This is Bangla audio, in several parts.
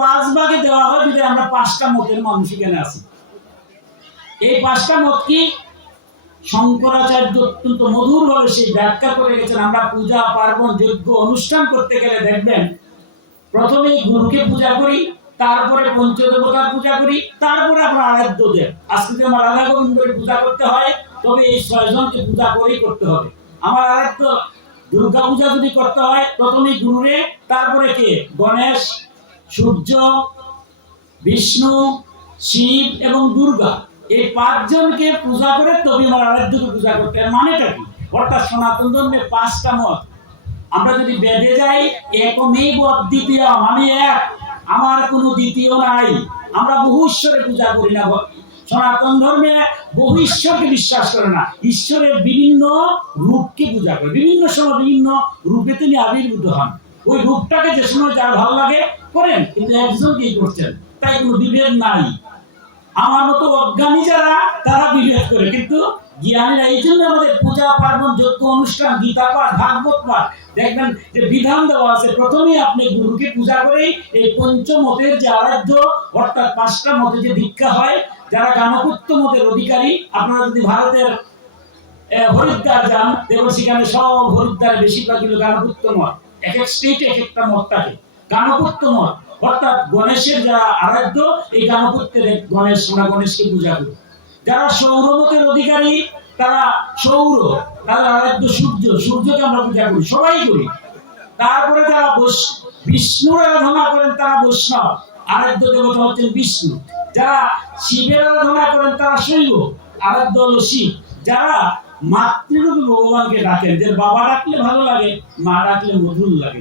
পাঁচ ভাগে দেওয়া হয় যদি আমরা পাঁচটা মতের মানুষ এখানে আছি। এই পাঁচটা মত কি? শঙ্করাচার্য অত্যন্ত মধুর ভাবে সেই ব্যাখ্যা করে গেছেন। আমরা পূজা পার্বণ যজ্ঞ অনুষ্ঠান করতে গেলে দেখবেন প্রথমেই গুরুকে পূজা করি, তারপরে পঞ্চদেবতার পূজা করি, তারপরে আমরা আরাধ্যদের। আজকে যদি আমার রাধা গোবিন্দের পূজা করতে হয় তবে এই ছয়জনকে পূজা করেই করতে হবে। আমার আরাধ্য দুর্গা পূজা যদি করতে হয় প্রথমেই গুরুরে, তারপরে কে? গণেশ, সূর্য, বিষ্ণু, শিব এবং দুর্গা। এই পাঁচজনকে পূজা করে তবে আমার আরাধ্যকে পূজা করতে হয়। মানেটা কি? অর্থাৎ সনাতন ধর্মে পাঁচটা মত। আমরা যদি বেদে যাই একমেব অদ্বিতীয়, আমি এক, আমার কোনো দ্বিতীয় নাই। আমরা বহু ঈশ্বরের পূজা করি না। সনাতন ধর্মে বহু ঈশ্বরকে বিশ্বাস করে না, ঈশ্বরের বিভিন্ন রূপকে পূজা করে। বিভিন্ন সময় বিভিন্ন রূপে তিনি আবির্ভূত হন। ওই রূপটাকে যে সময় যার ভালো লাগে করেন, কিন্তু একজনকেই করছেন, তাই কোনো বিভেদ নাই। আমার মতো অজ্ঞানী যারা তারা বিভেদ করে, কিন্তু জ্ঞানীরা। এই জন্য আমাদের পূজা পার্বণ যজ্ঞ অনুষ্ঠান, গীতা পাঠ, ভাগবত পাঠ দেখবেন যে বিধান দেওয়া আছে প্রথমেই আপনি গুরুকে পূজা করেই এই পঞ্চমতের যে আরাধ্য অর্থাৎ পাঁচটা মতে যে দীক্ষা হয়। যারা গানকুত্য মতের অধিকারী, আপনারা যদি ভারতের হরিদ্বার যান দেখবেন সেখানে সব হরিদ্বারে বেশিরভাগ গানকুত্য মত। এক এক স্টেটে এক একটা মত থাকে। গানকুত্য মত অর্থাৎ গণেশের যারা আরাধ্য, এই গানকুত্যের গণেশ, আমরা গণেশকে পূজা করি। যারা সৌরমতের অধিকারী তারা সৌর, তাদের আরাধ্য সূর্য, সূর্যকে আমরা পূজা করি, সবাই করি। তারপরে যারা বিষ্ণুর আরাধনা করেন তারা বৈষ্ণব, আরাধ্য দেবতা হচ্ছেন বিষ্ণু। যারা শিবের আরাধনা করেন তারা শৈব, আরাধ্য হল শিব। যারা মাতৃরূপী ভগবানকে ডাকেন, যে বাবা ডাকলে ভালো লাগে, মা ডাকলে মধুর লাগে।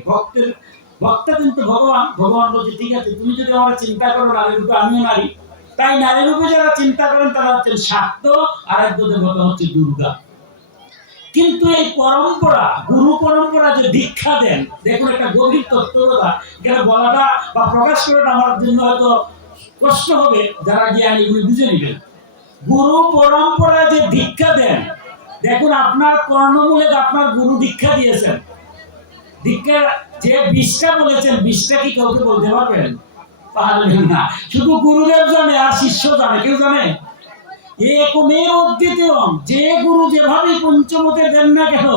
ভক্তা কিন্তু ভগবান। ভগবান বলছে ঠিক আছে, তুমি যদি আমার চিন্তা করো নারী রূপে, আমিও নারী। তাই নারী রূপে যারা চিন্তা করেন তারা হচ্ছেন শাক্ত, আরাধ্য দেবতা হচ্ছে দুর্গা। কিন্তু এই পরম্পরা, গুরু পরম্পরা যে দীক্ষা দেন, দেখুন একটা গভীর তত্ত্বকথা এখানে বলাটা বা প্রকাশ করাটা আমার জন্য হয়তো কষ্ট হবে, যারা জ্ঞানী এগুলি বুঝে নেবেন। গুরু পরম্পরা যে দীক্ষা দেন, দেখুন আপনার কর্ণমূলে আপনার গুরু দীক্ষা দিয়েছেন। দীক্ষা যে 20টা বলেছেন, 20টা কি কাউকে বলতে পারবেন? পারবেন না। শুধু গুরুদেব জানে আর শিষ্য জানে, কেউ জানে? একমেব অদ্বিতীয়। যে গুরু যেভাবে পঞ্চমতে দেন না কেন,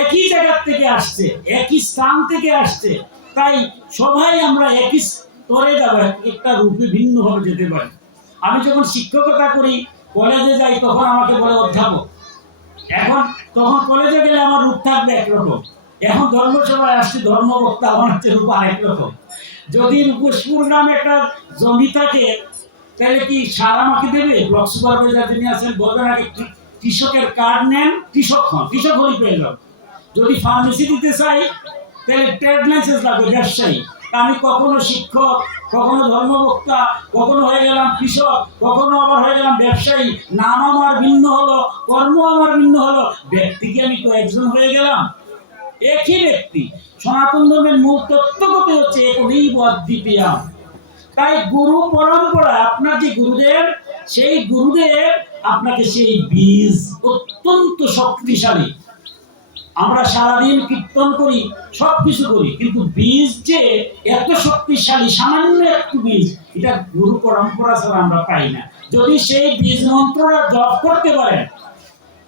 একই জায়গা থেকে আসছে, একই স্থান থেকে আসছে। তাই সবাই আমরা একই স্তরে যাব, একটা রূপে ভিন্ন ভাবে যেতে পারি। আমি যখন শিক্ষকতা করি, কলেজে যাই, তখন আমাকে বলে অধ্যাপক। তখন কলেজে গেলে আমার রূপ থাকবে একরকম। এখন ধর্মসভায় আসছে ধর্মবক্তা, আমার হচ্ছে রূপ আরেক রকম। যদি রূপসপুর গ্রামে একটা জমি থাকে তাহলে কি সার আমাকে দেবে? ব্লক সুপারভাইজার যিনি আছেন বলবেন আগে কৃষকের কার্ড নেন, কৃষক হন, কৃষক হলেই পেয়ে যান। যদি ফার্মেসি দিতে চাই তাহলে ট্রেড লাইসেন্স লাগবে, ব্যবসায়ী। আমি কখনো শিক্ষক, কখনো ধর্মবক্তা, কখনো হয়ে গেলাম কৃষক, কখনো আবার হয়ে গেলাম ব্যবসায়ী। নাম আমার ভিন্ন হলো, কর্ম আমার ভিন্ন হলো, ব্যক্তি কি আমি কয়েকজন হয়ে গেলাম? একই ব্যক্তি। সনাতন ধর্মের মূল তত্ত্বগত হচ্ছে একমেব অদ্বিতীয়। তাই গুরু পরম্পরা, আপনার যে গুরুদেব, সেই গুরুদেব আপনাকে সেই বীজ অত্যন্ত শক্তিশালী। আমরা সারাদিন কীর্তন করি, সবকিছু করি, কিন্তু বীজ যে এত শক্তিশালী, সামান্য একটু বীজ, এটা গুরু পরম্পরা ছাড়া আমরা পাই না। যদি সেই বীজ মন্ত্রটা জপ করতে পারেন,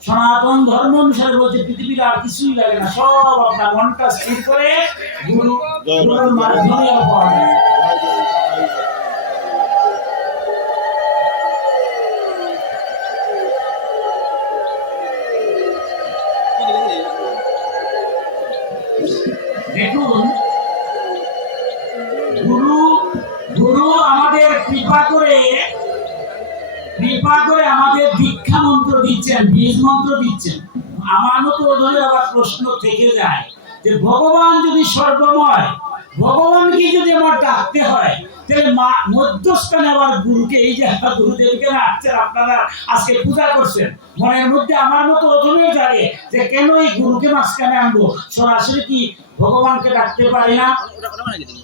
সনাতন ধর্ম অনুসারে বলছে পৃথিবীর আর কিছুই লাগে না, সব আপনার মনটা স্থির করে গুরুর মাধ্যমে পাওয়া যায়। দেখুন, গুরু আমাদের কৃপা করে আমাদের দীক্ষা মন্ত্র দিচ্ছেন, বীজ মন্ত্র দিচ্ছেন। আমার মতো ওদের আবার প্রশ্ন থেকে যায় যে ভগবান যদি সর্বময়, ভগবানকে যদি আমার ডাকতে হয়, তাহলে মধ্যস্থানে আবার গুরুকে, এই যে গুরুদেবকে রাখছেন, আপনারা আজকে পূজা করছেন, মনের মধ্যে আমার মতো অধমের জাগে যে কেন এই গুরুকে মাঝখানে আনবো? সরাসরি কি ভগবানকে ডাকতে পারি না?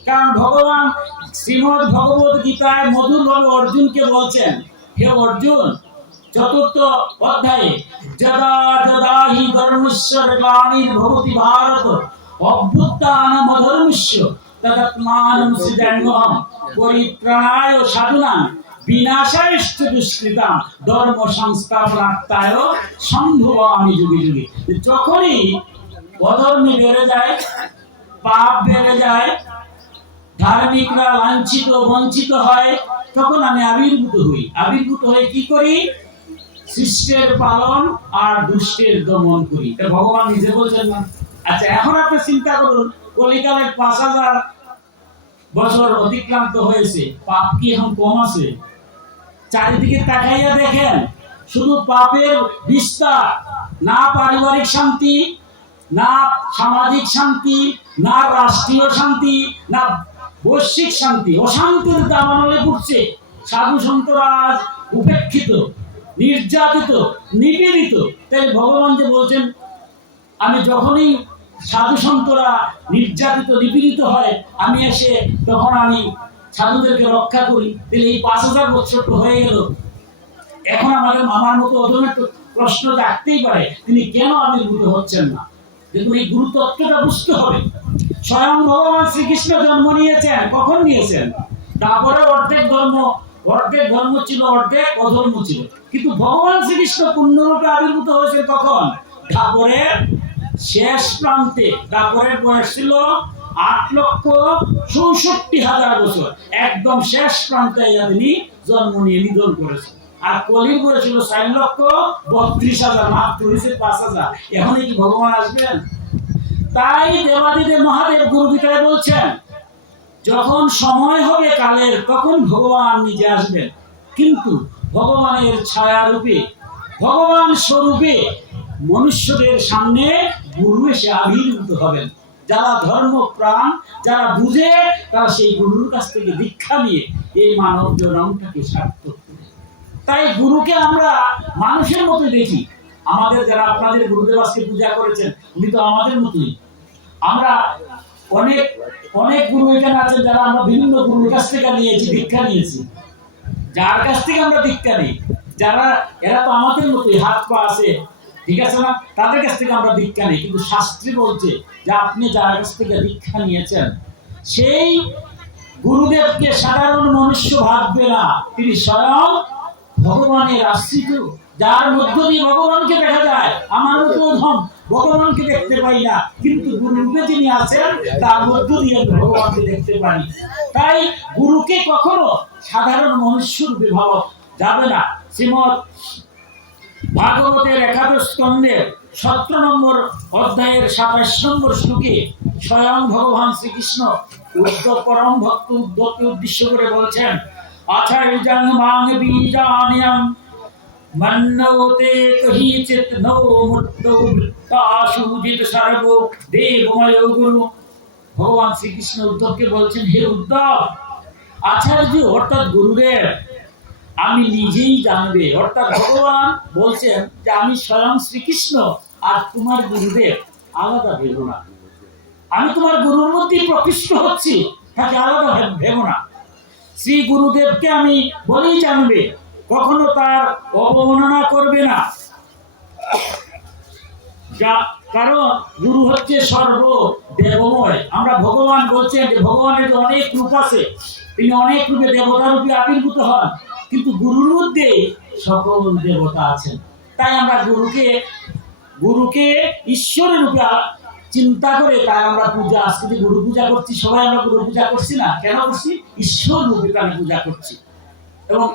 কারণ ভগবান শ্রীমদ ভগবত গীতায় মধুর ভাবে অর্জুনকে বলছেন, হে অর্জুন, চতুর্থ অধ্যায়ে, যদা যদা হি ধর্মস্য গ্লানির্ভবতি ভারত অভ্যুত্থানমধর্মস্য তদাত্মানং সৃজন্মহম পরিত্রাণায় সাধুনাং বিনাশায়শ্চ দুষ্কৃতাম ধর্ম সংস্থাপনার্থায় সম্ভবামি যুগে যুগে। যখনই অধর্মী বেড়ে যায়, পাপ বেড়ে যায়, ধার্মিকরা লাঞ্ছিত বঞ্চিত হয়, তখন আমি আবির্ভূত হই। আবির্ভূত হয়ে কি করি? শিষ্টের পালন আর দুষ্টের দমন করি। এটা ভগবান নিজে বলছেন না? আচ্ছা, এখন আপনি চিন্তা করুন, কলিকালের 5000 বছর অতিক্রান্ত হয়েছে, পাপ কি এখন কম আছে? চারিদিকে তাকাইয়া দেখেন, শুধু পাপের বিস্তার। না পারিবারিক শান্তি, না সামাজিক শান্তি, না রাষ্ট্রীয় শান্তি, না বৈশ্বিক শান্তি, অশান্তির দাবানলে পড়ছে। সাধু সন্তরা আজ উপেক্ষিত, নির্যাতিত, নিপীড়িত। তাই ভগবান যে বলছেন, আমি যখনই সাধু সন্তরা নির্যাতিত নিপীড়িত হয়, আমি এসে তখন আমি সাধুদেরকে রক্ষা করি। তাহলে এই 5000 বছর তো হয়ে গেল, এখন আমাদের মামার মতো অধমের প্রশ্ন জাগতেই পারে, তিনি কেন আবির্ভূত হচ্ছেন না? দেখুন, এই গুরুতত্ত্বটা বুঝতে হবে। স্বয়ং ভগবান শ্রীকৃষ্ণ জন্ম নিয়েছেন, কখন নিয়েছেন? তারপরে অর্ধেক ধর্ম ছিল, অর্ধেক অধর্ম ছিল। কিন্তু ভগবান শ্রীকৃষ্ণ পূর্ণরূপে আবির্ভূত হয়েছে কখন? তারপরে শেষ প্রান্তে। তারপরে বয়স ছিল 8,64,000 বছর। একদম শেষ প্রান্তে তিনি জন্ম নিয়ে নিধন করেছেন। আর কলির বয়স ছিল 4,32,000, মাত্র 5,000। এখন কি ভগবান আসবেন? তাই দেবাদিদেব মহাদেব গুরু গীতায় বলছেন, যখন সময় হবে কালের, তখন ভগবান নিজে আসবেন। কিন্তু ভগবানের ছায়া রূপে, ভগবান স্বরূপে মনুষ্যদের সামনে গুরু এসে আবির্ভূত হবেন। যারা ধর্ম প্রাণ, যারা বুঝে, তারা সেই গুরুর কাছ থেকে দীক্ষা নিয়ে এই মানব জন্মটাকে সার্থক করে। তাই গুরুকে আমরা মানুষের মতো দেখি। আমাদের যারা আপনাদের গুরুদেব আজকে পূজা করেছেন, উনি তো আমাদের মতোই। আমরা অনেক গুরু এখানে আছেন, যারা আমরা বিভিন্ন গুরুর কাছ থেকে নিয়েছি, দীক্ষা নিয়েছি। যার কাছ থেকে আমরা দীক্ষা নিই, এরা তো আমাদের মতোই, হাত পা আছে, ঠিক আছে না? তাদের কাছ থেকে আমরা দীক্ষা নিই। কিন্তু শাস্ত্রী বলছে যে আপনি যার কাছ থেকে দীক্ষা নিয়েছেন, সেই গুরুদেবকে সাধারণ মনুষ্য ভাববে না, তিনি স্বয়ং ভগবানের আশ্রিত, যার মধ্য দিয়ে ভগবানকে দেখা যায়। আমার মতো অধম ভগবানকে দেখতে পাই না, কিন্তু গুরুরূপে যিনি আছেন তার মধ্য দিয়ে ভগবানকে দেখতে পাই। তাই গুরুকে কখনো সাধারণ মনুষ্য রূপে ভাবা যাবে না। শ্রীমদ ভাগবতের 11 স্কন্ধের 17 নম্বর অধ্যায়ের 27 নম্বর শ্লোকে স্বয়ং ভগবান শ্রীকৃষ্ণ উদ্ধব পরম ভক্ত উদ্ধবকে উদ্দেশ্য করে বলছেন, আচার্যং মাং বীজান্যং মন্নতে কহিচিত নো মুক্তো বৃত্তাসু জিত সর্ব দেবময় গুরু। ভগবান শ্রীকৃষ্ণ উদ্ধবকে বলছেন, হে উদ্ধব, আচার্য অর্থাৎ গুরুদেব আমি নিজেই জানবে। অর্থাৎ ভগবান বলছেন যে আমি স্বয়ং শ্রীকৃষ্ণ, আর তোমার গুরুদেব আলাদা ভেবো না। আমি তোমার গুরুর মধ্যে প্রকৃষ্ট হচ্ছি, তাকে আলাদা ভেবো না। শ্রী গুরুদেবকে আমি বলেই জানবে, কখনো তার অবমাননা করবে না। কারণ গুরু হচ্ছে সর্বদেবময়। আমরা ভগবান বলছেন যে ভগবানের অনেক রূপ আছে, তিনি অনেক রূপে দেবতা রূপে আবির্ভূত হন, কিন্তু গুরুর মধ্যে সকল দেবতা আছেন। তাই আমরা গুরুকে ঈশ্বরের রূপে চিন্তা করে তাই আমরা পূজা, আজকে গুরু পূজা করছি, সবাই আমরা গুরু পূজা করছি না, কেন করছি? ঈশ্বর রূপে আমি পূজা করছি। এবং